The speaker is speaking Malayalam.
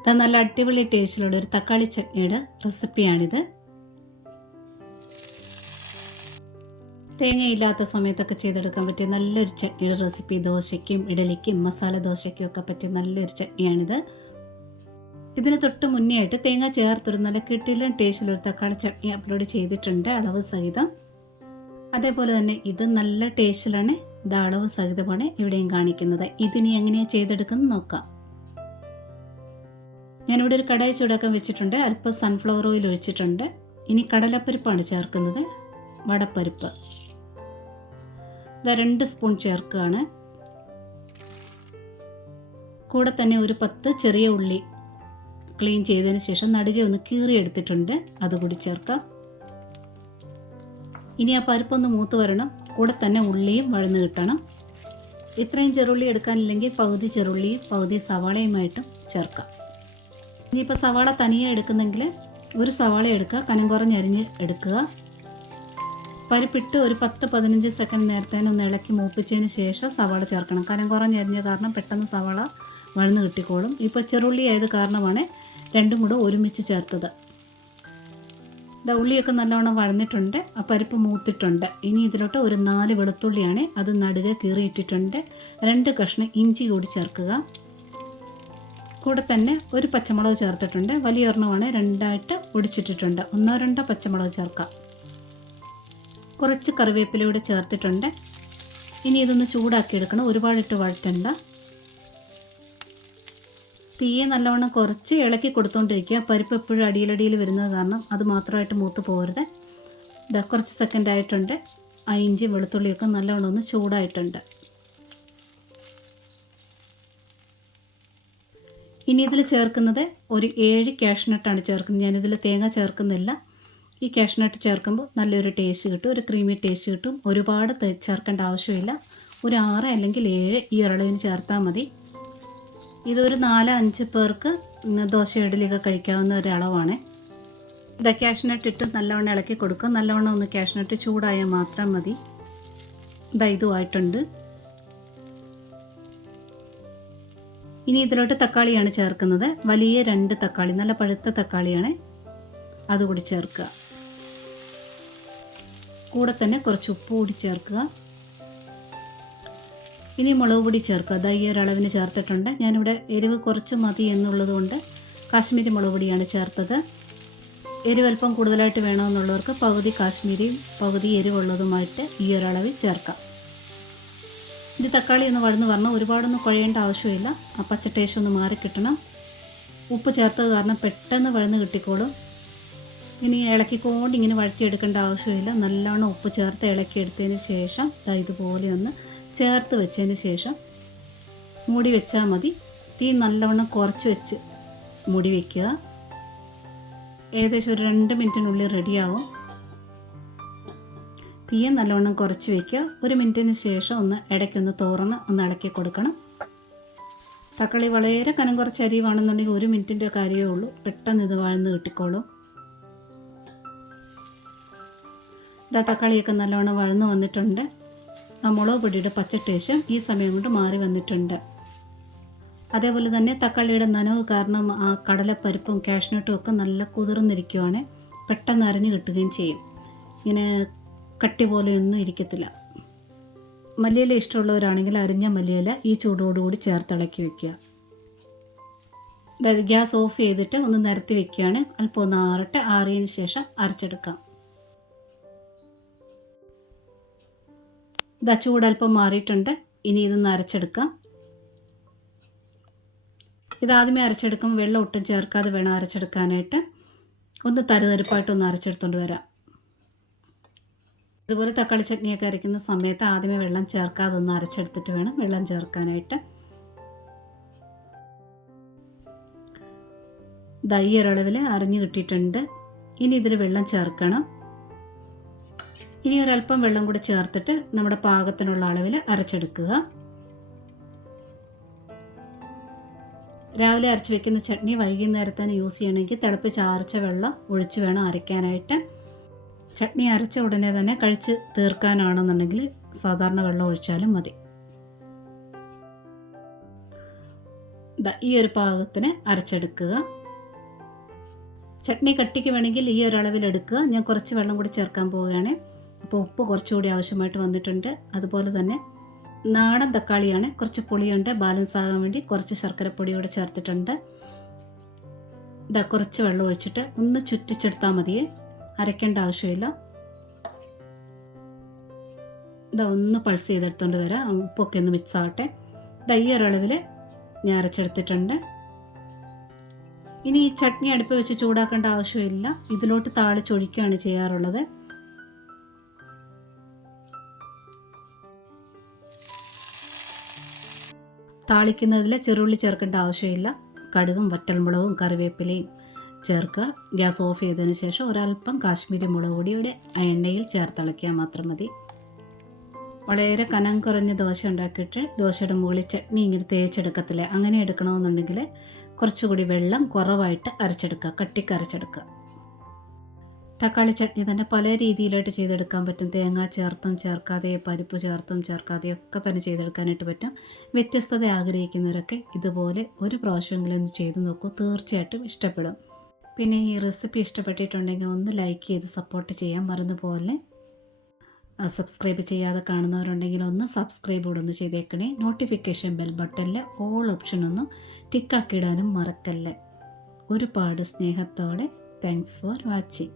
ഇത് നല്ല അടിപൊളി ടേസ്റ്റിലുള്ള ഒരു തക്കാളി ചട്നിയുടെ റെസിപ്പിയാണിത്. തേങ്ങയില്ലാത്ത സമയത്തൊക്കെ ചെയ്തെടുക്കാൻ പറ്റിയ നല്ലൊരു ചട്നിയുടെ റെസിപ്പി. ദോശയ്ക്കും ഇഡലിക്കും മസാല ദോശയ്ക്കും ഒക്കെ പറ്റിയ നല്ലൊരു ചട്നിയാണിത്. ഇതിന് തൊട്ട് മുന്നേ ആയിട്ട് തേങ്ങ ചേർത്തൊരു നല്ല കിട്ടിലും ടേസ്റ്റിലൊരു തക്കാളി ചട്നി അപ്ലോഡ് ചെയ്തിട്ടുണ്ട്, അളവ് സഹിതം. അതേപോലെ തന്നെ ഇത് നല്ല ടേസ്റ്റിലാണ്. ഇത് അളവ് സഹിതമാണ് ഇവിടെയും കാണിക്കുന്നത്. ഇതിനി എങ്ങനെയാണ് ചെയ്തെടുക്കുന്നത് നോക്കാം. ഞാനിവിടെ ഒരു കടായി ചൂടാക്കാൻ വെച്ചിട്ടുണ്ട്. അല്പം സൺഫ്ലവർ ഓയിൽ ഒഴിച്ചിട്ടുണ്ട്. ഇനി കടലപ്പരിപ്പാണ് ചേർക്കുന്നത്, വടപ്പരിപ്പ്. ഇത് 2 സ്പൂൺ ചേർക്കുകയാണ്. കൂടെ തന്നെ ഒരു 10 ചെറിയ ഉള്ളി ക്ലീൻ ചെയ്തതിന് ശേഷം നടുകെ ഒന്ന് കീറിയെടുത്തിട്ടുണ്ട്, അതുകൂടി ചേർക്കാം. ഇനി ആ പരിപ്പൊന്ന് മൂത്ത് വരണം. കൂടെ തന്നെ ഉള്ളിയും വഴന്ന് കിട്ടണം. ഇത്രയും ചെറുള്ളി എടുക്കാനില്ലെങ്കിൽ പകുതി ചെറുള്ളിയും പകുതി സവാളയുമായിട്ടും ചേർക്കാം. ഇനിയിപ്പോൾ സവാള തനിയെ എടുക്കുന്നെങ്കിൽ ഒരു സവാള എടുക്കുക, കനം കുറഞ്ഞരിഞ്ഞ് എടുക്കുക. പരിപ്പിട്ട് ഒരു 10-15 സെക്കൻഡ് നേരത്തേന് ഒന്ന് ഇളക്കി മൂപ്പിച്ചതിന് ശേഷം സവാള ചേർക്കണം. കനം കുറഞ്ഞരിഞ്ഞ കാരണം പെട്ടെന്ന് സവാള വഴന്ന് കിട്ടിക്കോളും. ഇപ്പോൾ ചെറുള്ളി ആയത് കാരണമാണ് രണ്ടും കൂടെ ഒരുമിച്ച് ചേർത്തത്. ഉള്ളിയൊക്കെ നല്ലവണ്ണം വഴന്നിട്ടുണ്ട്, ആ പരിപ്പ് മൂത്തിട്ടുണ്ട്. ഇനി ഇതിലോട്ട് ഒരു 4 വെളുത്തുള്ളിയാണ്, അത് നടുകെ കീറിയിട്ടിട്ടുണ്ട്. 2 കഷ്ണം ഇഞ്ചി കൂടി ചേർക്കുക. കൂടെ തന്നെ ഒരു പച്ചമുളക് ചേർത്തിട്ടുണ്ട്, വലിയ ഒരെണ്ണമാണ്, 2ആയിട്ട് ഒടിച്ചിട്ടിട്ടുണ്ട്. 1-2 പച്ചമുളക് ചേർക്കാം. കുറച്ച് കറിവേപ്പില കൂടി ചേർത്തിട്ടുണ്ട്. ഇനി ഇതൊന്ന് ചൂടാക്കി എടുക്കണം, ഒരുപാടിട്ട് വഴറ്റണ്ട. തീയെ നല്ലവണ്ണം കുറച്ച് ഇളക്കി കൊടുത്തുകൊണ്ടിരിക്കുക. പരിപ്പ് എപ്പോഴും അടിയിലടിയിൽ വരുന്നത് കാരണം അത് മാത്രമായിട്ട് മൂത്ത് പോകരുത്. ഇതാ കുറച്ച് സെക്കൻഡ് ആയിട്ടുണ്ട്. ആ ഇഞ്ചി വെളുത്തുള്ളിയൊക്കെ നല്ലവണ്ണം ഒന്ന് ചൂടായിട്ടുണ്ട്. ഇനി ഇതിൽ ചേർക്കുന്നത് ഒരു 7 കാഷ്നട്ടാണ് ചേർക്കുന്നത്. ഞാനിതിൽ തേങ്ങ ചേർക്കുന്നില്ല. ഈ കാഷ്നട്ട് ചേർക്കുമ്പോൾ നല്ലൊരു ടേസ്റ്റ് കിട്ടും, ഒരു ക്രീമി ടേസ്റ്റ് കിട്ടും. ഒരുപാട് ചേർക്കേണ്ട ആവശ്യമില്ല. ഒരു 6 അല്ലെങ്കിൽ 7 ഈ ഒരളവിന് ചേർത്താൽ മതി. ഇതൊരു 4-5 പേർക്ക് ദോശ ഇഡലിയൊക്കെ കഴിക്കാവുന്ന ഒരളവാണ്. ഇത് കാഷ്നട്ട് ഇട്ട് നല്ലവണ്ണം ഇളക്കി കൊടുക്കുക. നല്ലവണ്ണം ഒന്ന് കാഷ്നട്ട് ചൂടായാൽ മാത്രം മതി. ഇതുമായിട്ടുണ്ട്. ഇനി ഇതിലോട്ട് തക്കാളിയാണ് ചേർക്കുന്നത്. വലിയ 2 തക്കാളി, നല്ല പഴുത്ത തക്കാളിയാണ്, അതുകൂടി ചേർക്കുക. കൂടെ തന്നെ കുറച്ച് ഉപ്പ് കൂടി ചേർക്കുക. ഇനി മുളക് പൊടി ചേർക്കുക. ഈ ഒരളവിന് ചേർത്തിട്ടുണ്ട്. ഞാനിവിടെ എരിവ് കുറച്ച് മതി എന്നുള്ളത് കൊണ്ട് കാശ്മീരി മുളക് പൊടിയാണ് ചേർത്തത്. എരിവ് അല്പം കൂടുതലായിട്ട് വേണമെന്നുള്ളവർക്ക് പകുതി കാശ്മീരിയും പകുതി എരിവുള്ളതുമായിട്ട് ഈ ഒരളവിൽ ചേർക്കാം. ഇത് തക്കാളി ഒന്ന് വഴന്ന് വരണം, ഒരുപാടൊന്നും കുഴയേണ്ട ആവശ്യമില്ല. ആ പച്ച ടേസ്റ്റ് ഒന്ന് മാറിക്കിട്ടണം. ഉപ്പ് ചേർത്തത് കാരണം പെട്ടെന്ന് വഴന്ന് കിട്ടിക്കോളും. ഇനി ഇളക്കിക്കൊണ്ട് ഇങ്ങനെ വഴറ്റിയെടുക്കേണ്ട ആവശ്യമില്ല. നല്ലോണം ഉപ്പ് ചേർത്ത് ഇളക്കിയെടുത്തതിന് ശേഷം ഇതുപോലെ ഒന്ന് ചേർത്ത് വെച്ചതിന് ശേഷം മൂടി വെച്ചാൽ മതി. തീ നല്ലവണ്ണം കുറച്ച് വെച്ച് മൂടി വയ്ക്കുക. ഏകദേശം ഒരു 2 മിനിറ്റിനുള്ളിൽ റെഡിയാവും. തീയെ നല്ലവണ്ണം കുറച്ച് വയ്ക്കുക. 1 മിനിറ്റിന് ശേഷം ഒന്ന് ഇടയ്ക്കൊന്ന് തുറന്ന് ഒന്ന് ഇളക്കി കൊടുക്കണം. തക്കാളി വളരെ കനം കുറച്ച് അരിവാണെന്നുണ്ടെങ്കിൽ 1 മിനിറ്റിൻ്റെ കാര്യമേ ഉള്ളൂ, പെട്ടെന്ന് ഇത് വഴന്ന് കിട്ടിക്കോളും. തക്കാളിയൊക്കെ നല്ലവണ്ണം വഴന്ന് വന്നിട്ടുണ്ട്. ആ മുളക് പൊടിയുടെ പച്ച ടേസ്റ്റ് ഈ സമയം കൊണ്ട് മാറി വന്നിട്ടുണ്ട്. അതേപോലെ തന്നെ തക്കാളിയുടെ നനവ് കാരണം ആ കടലപ്പരിപ്പും കാഷ്നട്ടും ഒക്കെ നല്ല കുതിർന്നിരിക്കുവാണ്, പെട്ടെന്ന് അരഞ്ഞു കിട്ടുകയും ചെയ്യും. ഇങ്ങനെ കട്ടി പോലെയൊന്നും ഇരിക്കത്തില്ല. മല്ലിയില ഇഷ്ടമുള്ളവരാണെങ്കിൽ അരിഞ്ഞ മല്ലിയില ഈ ചൂടോടുകൂടി ചേർത്തിളക്കി വെക്കുക. അതായത് ഗ്യാസ് ഓഫ് ചെയ്തിട്ട് ഒന്ന് നിരത്തി വെക്കുകയാണ്. അല്പം ഒന്ന് ആറട്ടെ, ആറിയതിന് ശേഷം അരച്ചെടുക്കാം. ചൂടൽപ്പം മാറിയിട്ടുണ്ട്. ഇനി ഇതൊന്ന് അരച്ചെടുക്കാം. ഇതാദ്യമേ അരച്ചെടുക്കുമ്പോൾ വെള്ളം ഒട്ടും ചേർക്കാതെ വേണം അരച്ചെടുക്കാനായിട്ട്. ഒന്ന് തരുതരിപ്പായിട്ടൊന്ന് അരച്ചെടുത്തുകൊണ്ട് വരാം. ഇതുപോലെ തക്കാളി ചട്നിയൊക്കെ അരയ്ക്കുന്ന സമയത്ത് ആദ്യമേ വെള്ളം ചേർക്കാതെ ഒന്ന് അരച്ചെടുത്തിട്ട് വേണം വെള്ളം ചേർക്കാനായിട്ട്. ഈ ഒരളവിൽ അരിഞ്ഞു കിട്ടിയിട്ടുണ്ട്. ഇനി ഇതിൽ വെള്ളം ചേർക്കണം. ഇനി ഒരല്പം വെള്ളം കൂടി ചേർത്തിട്ട് നമ്മുടെ പാകത്തിനുള്ള അളവിൽ അരച്ചെടുക്കുക. രാവിലെ അരച്ച് വെക്കുന്ന ചട്നി വൈകുന്നേരത്തിന് യൂസ് ചെയ്യണമെങ്കിൽ തിളപ്പിച്ച് ആറിച്ച വെള്ളം ഒഴിച്ച് വേണം അരയ്ക്കാനായിട്ട്. ചട്നി അരച്ച ഉടനെ തന്നെ കഴിച്ച് തീർക്കാനാണെന്നുണ്ടെങ്കിൽ സാധാരണ വെള്ളം ഒഴിച്ചാലും മതി. ഈ ഒരു പാകത്തിന് അരച്ചെടുക്കുക. ചട്നി കട്ടിക്ക് വേണമെങ്കിൽ ഈ ഒരു അളവിലെടുക്കുക. ഞാൻ കുറച്ച് വെള്ളം കൂടി ചേർക്കാൻ പോവുകയാണ്. അപ്പോൾ ഉപ്പ് കുറച്ചുകൂടി ആവശ്യമായിട്ട് വന്നിട്ടുണ്ട്. അതുപോലെ തന്നെ നാടൻ തക്കാളിയാണ്, കുറച്ച് പുളിയുണ്ട്, ബാലൻസ് ആകാൻ വേണ്ടി കുറച്ച് ശർക്കരപ്പൊടിയോടെ ചേർത്തിട്ടുണ്ട്. കുറച്ച് വെള്ളം ഒഴിച്ചിട്ട് ഒന്ന് ചുറ്റിച്ചെടുത്താൽ മതിയേ, അരയ്ക്കേണ്ട ആവശ്യമില്ല. ഒന്ന് പൾസ് ചെയ്തെടുത്തോണ്ട് വരാം, ഉപ്പൊക്കെ ഒന്ന് മിക്സ് ആവട്ടെ. ഈ ഒരളവിൽ ഞാൻ അരച്ചെടുത്തിട്ടുണ്ട്. ഇനി ഈ ചട്നി അടുപ്പ് വെച്ച് ചൂടാക്കേണ്ട ആവശ്യമില്ല, ഇതിലോട്ട് താളിച്ചൊഴിക്കുകയാണ് ചെയ്യാറുള്ളത്. താളിക്കുന്നതിൽ ചെറുള്ളി ചേർക്കേണ്ട ആവശ്യമില്ല. കടുകും വറ്റൽമുളകും കറിവേപ്പിലയും ചേർക്കുക. ഗ്യാസ് ഓഫ് ചെയ്തതിന് ശേഷം ഒരൽപ്പം കാശ്മീരി മുളക് പൊടിയുടെ എണ്ണയിൽ ചേർത്തിളക്കിയാൽ മാത്രം മതി. വളരെ കനം കുറഞ്ഞ ദോശ ഉണ്ടാക്കിയിട്ട് ദോശയുടെ മുകളിൽ ചട്നി ഇങ്ങനെ തേച്ചെടുക്കത്തില്ലേ, അങ്ങനെ എടുക്കണമെന്നുണ്ടെങ്കിൽ കുറച്ചുകൂടി വെള്ളം കുറവായിട്ട് അരച്ചെടുക്കുക, കട്ടിക്ക് അരച്ചെടുക്കുക. തക്കാളി ചട്നി തന്നെ പല രീതിയിലായിട്ട് ചെയ്തെടുക്കാൻ പറ്റും. തേങ്ങ ചേർത്തും ചേർക്കാതെ, പരിപ്പ് ചേർത്തും ചേർക്കാതെ ഒക്കെ തന്നെ ചെയ്തെടുക്കാനായിട്ട് പറ്റും. വ്യത്യസ്തത ആഗ്രഹിക്കുന്നവരൊക്കെ ഇതുപോലെ ഒരു പ്രാവശ്യമെങ്കിലും ഒന്ന് ചെയ്തു നോക്കൂ, തീർച്ചയായിട്ടും ഇഷ്ടപ്പെടും. പിന്നെ ഈ റെസിപ്പി ഇഷ്ടപ്പെട്ടിട്ടുണ്ടെങ്കിൽ ഒന്ന് ലൈക്ക് ചെയ്ത് സപ്പോർട്ട് ചെയ്യാൻ മറന്നുപോലെ. സബ്സ്ക്രൈബ് ചെയ്യാതെ കാണുന്നവരുണ്ടെങ്കിൽ ഒന്ന് സബ്സ്ക്രൈബ് കൂടെ ഒന്ന് ചെയ്തേക്കണേ. നോട്ടിഫിക്കേഷൻ ബെൽ ബട്ടണിൽ ഓൾ ഓപ്ഷനൊന്നും ടിക്കാക്കിയിടാനും മറക്കല്ലേ. ഒരുപാട് സ്നേഹത്തോടെ താങ്ക്സ് ഫോർ വാച്ചിങ്.